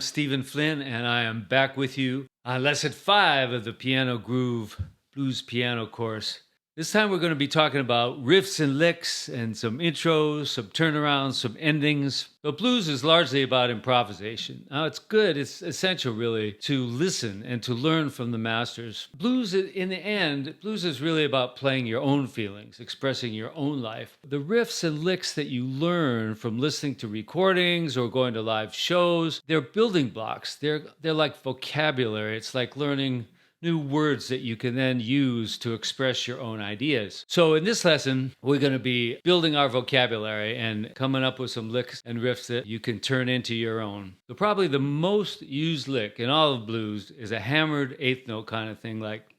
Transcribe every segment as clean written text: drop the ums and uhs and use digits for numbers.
I'm Stephen Flynn, and I am back with you on Lesson 5 of the PianoGroove Blues Piano course. This time we're going to be talking about riffs and licks and some intros, some turnarounds, some endings. So blues is largely about improvisation. Now it's good, it's essential really to listen and to learn from the masters. Blues, in the end, blues is really about playing your own feelings, expressing your own life. The riffs and licks that you learn from listening to recordings or going to live shows, they're building blocks. They're like vocabulary. It's like learning new words that you can then use to express your own ideas. So in this lesson, we're going to be building our vocabulary and coming up with some licks and riffs that you can turn into your own. So probably the most used lick in all of blues is a hammered eighth note kind of thing, like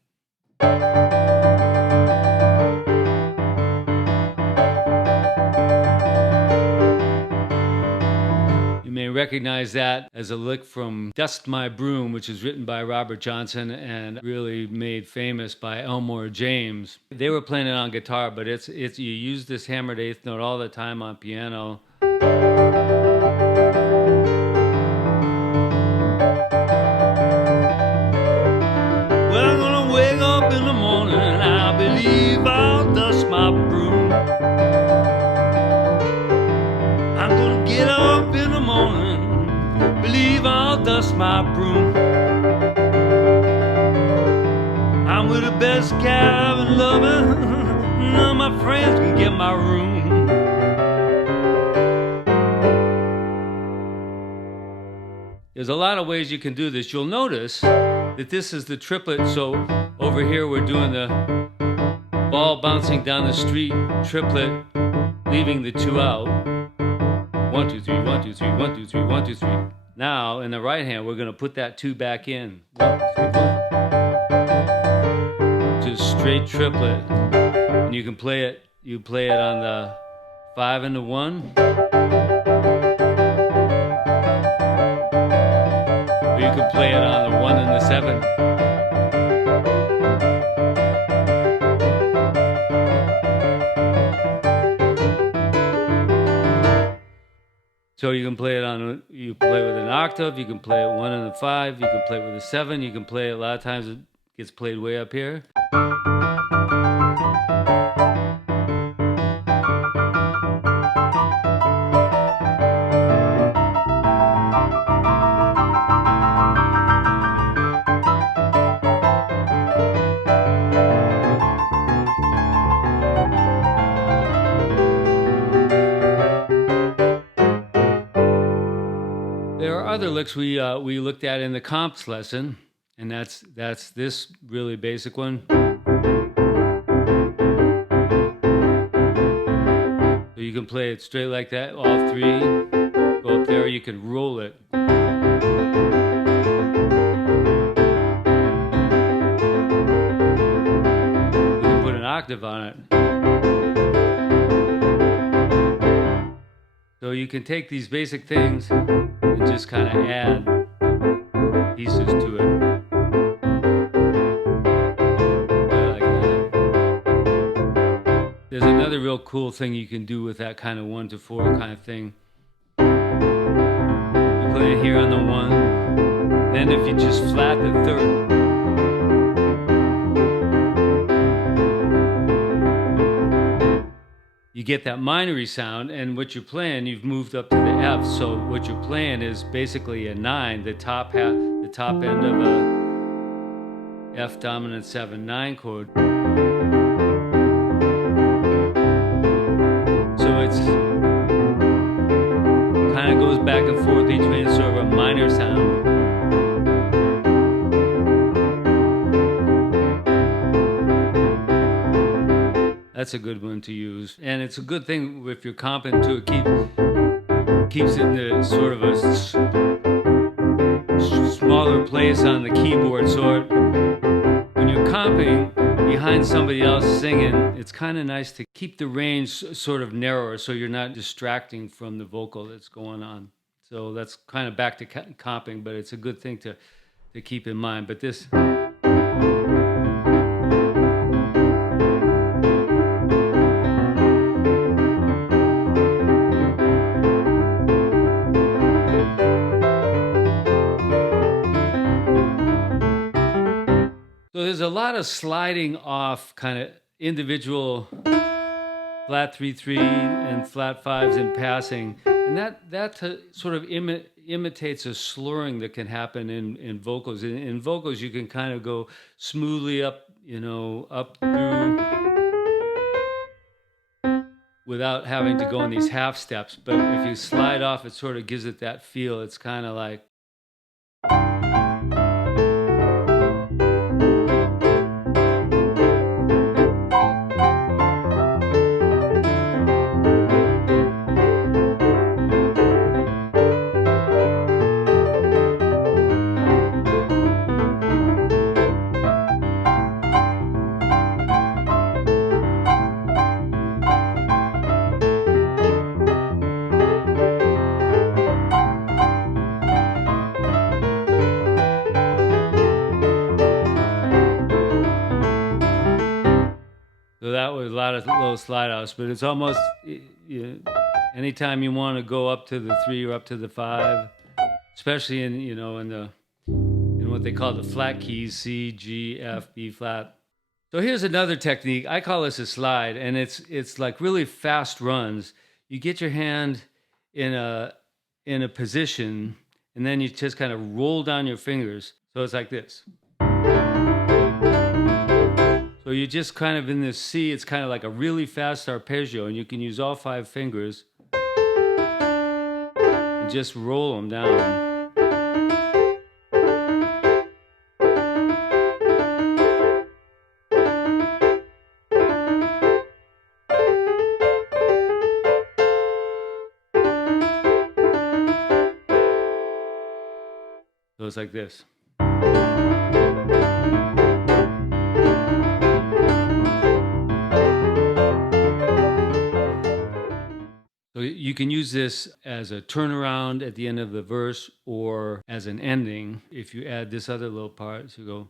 you may recognize that as a lick from Dust My Broom, which is written by Robert Johnson and really made famous by Elmore James. They were playing it on guitar, but it's you use this hammered eighth note all the time on piano. Well, I'm gonna wake up in the morning and I believe I'll dust my broom. I'm gonna get up in the morning, believe I'll dust my broom. I'm with the best cat I've been loving, none of my friends can get my room. There's a lot of ways you can do this. You'll notice that this is the triplet, so over here we're doing the ball bouncing down the street triplet, leaving the two out. 1, 2, 3, 1, 2, 3, 1, 2, 3, 1, 2, 3. Now, in the right hand, we're going to put that 2 back in. 1, 2, 1. Just straight triplet. And you can play it, on the 5 and the 1. Or you can play it on the 1 and the 7. So you can play it you play with an octave, you can play it 1 and a 5, you can play it with a 7, you can play it, a lot of times it gets played way up here. There are other licks we looked at in the comps lesson, and that's this really basic one. So you can play it straight like that, all 3. Go up there, you can roll it. You can put an octave on it. So you can take these basic things and just kind of add pieces to it. Like that. There's another real cool thing you can do with that kind of 1 to 4 kind of thing. You play it here on the 1, then if you just flat the 3rd, you get that minory sound, and what you're playing, you've moved up to the F, so what you're playing is basically a 9, the top end of a F dominant 7/9 chord. So it's kind of goes back and forth between sort of a minor sound. That's a good one to use. And it's a good thing if you're comping too. It keeps it in a sort of a smaller place on the keyboard. So when you're comping behind somebody else singing, it's kind of nice to keep the range sort of narrower so you're not distracting from the vocal that's going on. So that's kind of back to comping, but it's a good thing to keep in mind. But this... So there's a lot of sliding off kind of individual flat 3/3 and flat fives in passing, and that sort of imitates a slurring that can happen in vocals. In vocals, you can kind of go smoothly up, up through without having to go in these half steps. But if you slide off, it sort of gives it that feel. It's kind of like. So that was a lot of little slide outs, but it's almost anytime you want to go up to the 3 or up to the 5, especially in what they call the flat keys, C, G, F, B flat. So here's another technique. I call this a slide, and it's like really fast runs. You get your hand in a position, and then you just kind of roll down your fingers. So it's like this. So you're just kind of in this C, it's kind of like a really fast arpeggio, and you can use all 5 fingers and just roll them down. So it's like this. So you can use this as a turnaround at the end of the verse or as an ending. If you add this other little part, so you go.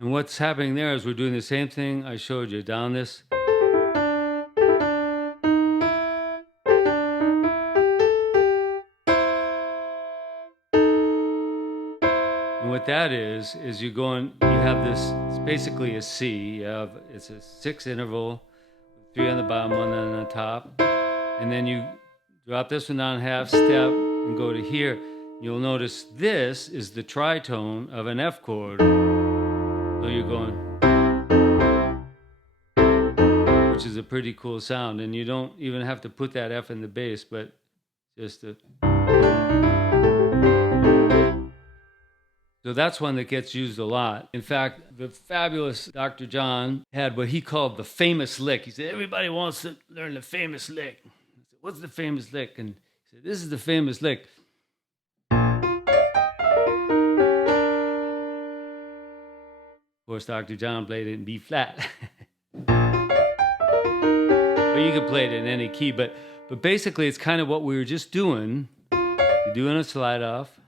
And what's happening there is we're doing the same thing I showed you down this. And what that is you have this, it's basically a C. It's a 6 interval, 3 on the bottom, 1 on the top. And then you drop this one down half step and go to here. You'll notice this is the tritone of an F chord. So you're going, which is a pretty cool sound. And you don't even have to put that F in the bass, but just a. So that's one that gets used a lot. In fact, the fabulous Dr. John had what he called the famous lick. He said, everybody wants to learn the famous lick. I said, what's the famous lick? And he said, this is the famous lick. Of course, Dr. John played it in B flat. But you can play it in any key. But basically, it's kind of what we were just doing. You're doing a slide off.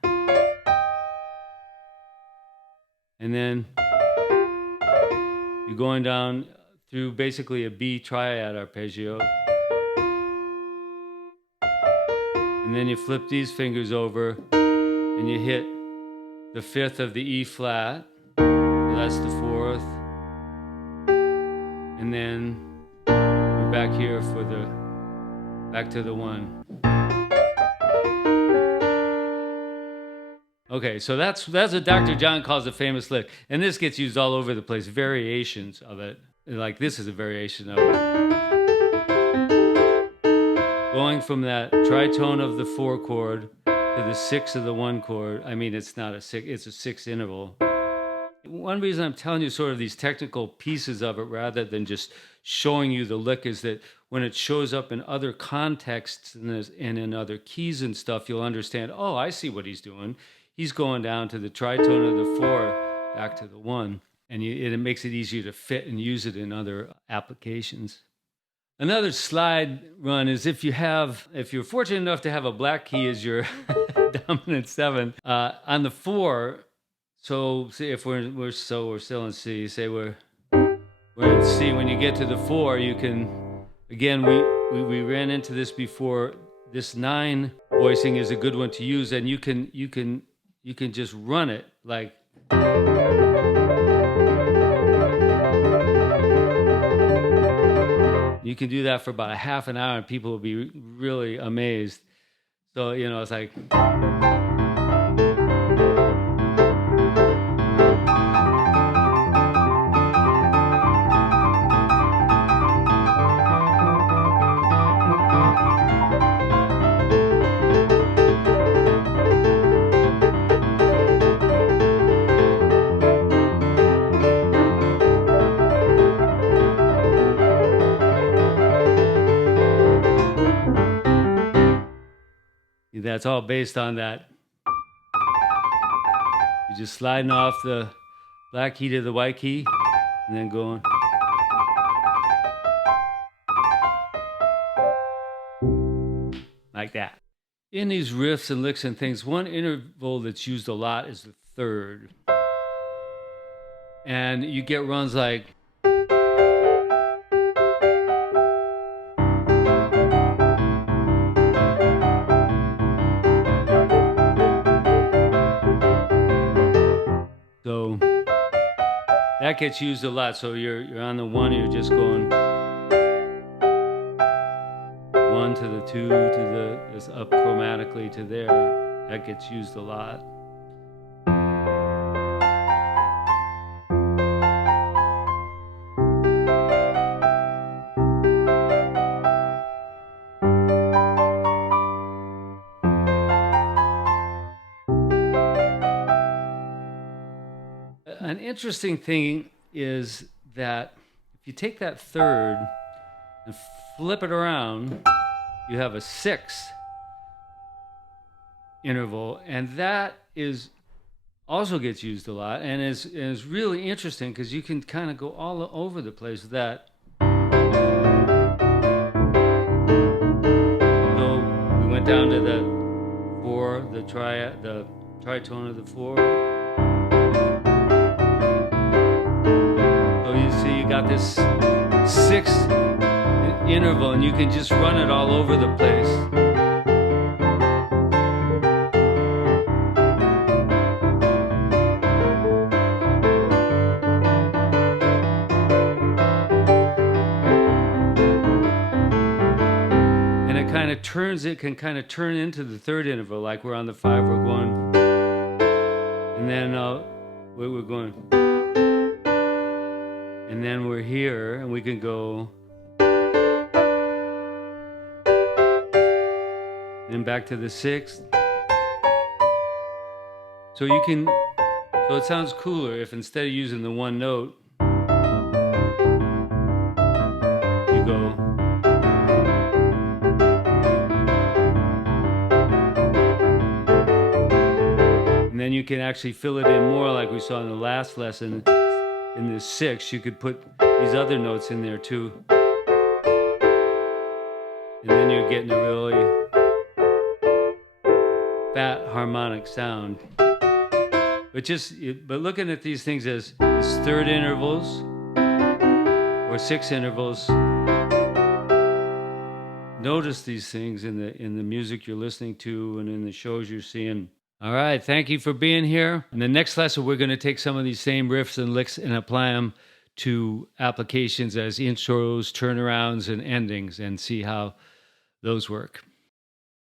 And then you're going down through basically a B triad arpeggio. And then you flip these fingers over and you hit the 5th of the E flat. So that's the 4th. And then you're back here for back to the 1. Okay, so that's what Dr. John calls the famous lick. And this gets used all over the place, variations of it. Like this is a variation of it. Going from that tritone of the 4 chord to the 6 of the 1 chord. I mean, it's not a 6, it's a 6 interval. One reason I'm telling you sort of these technical pieces of it rather than just showing you the lick is that when it shows up in other contexts and in other keys and stuff, you'll understand, oh, I see what he's doing. He's going down to the tritone of the 4, back to the 1. And it makes it easier to fit and use it in other applications. Another slide run is if you're fortunate enough to have a black key as your dominant 7, on the 4, so say if we're still in C, say we're Where see, when you get to the 4, you can, again, we ran into this before. This 9 voicing is a good one to use, and you can just run it like. You can do that for about a half an hour, and people will be really amazed. So it's like. That's all based on that. You're just sliding off the black key to the white key and then going. Like that. In these riffs and licks and things, one interval that's used a lot is the 3rd. And you get runs like. So that gets used a lot. So you're on the 1, you're just going 1 to the 2 to the, it's up chromatically to there. That gets used a lot. An interesting thing is that if you take that 3rd and flip it around, you have a 6th interval, and that is also gets used a lot and is really interesting because you can kind of go all over the place with that. So we went down to the 4, the tritone of the 4. You got this 6th interval, and you can just run it all over the place. And it kind of turns, it can kind of turn into the 3rd interval, like we're on the 5, we're going, and then we're going. And then we're here, and we can go, then back to the 6th. So you can, so it sounds cooler if instead of using the 1 note, you go. And then you can actually fill it in more like we saw in the last lesson. In the 6, you could put these other notes in there too. And then you're getting a really fat harmonic sound. But looking at these things as 3rd intervals or 6 intervals, notice these things in the music you're listening to and in the shows you're seeing. All right, thank you for being here. In the next lesson, we're going to take some of these same riffs and licks and apply them to applications as intros, turnarounds, and endings and see how those work.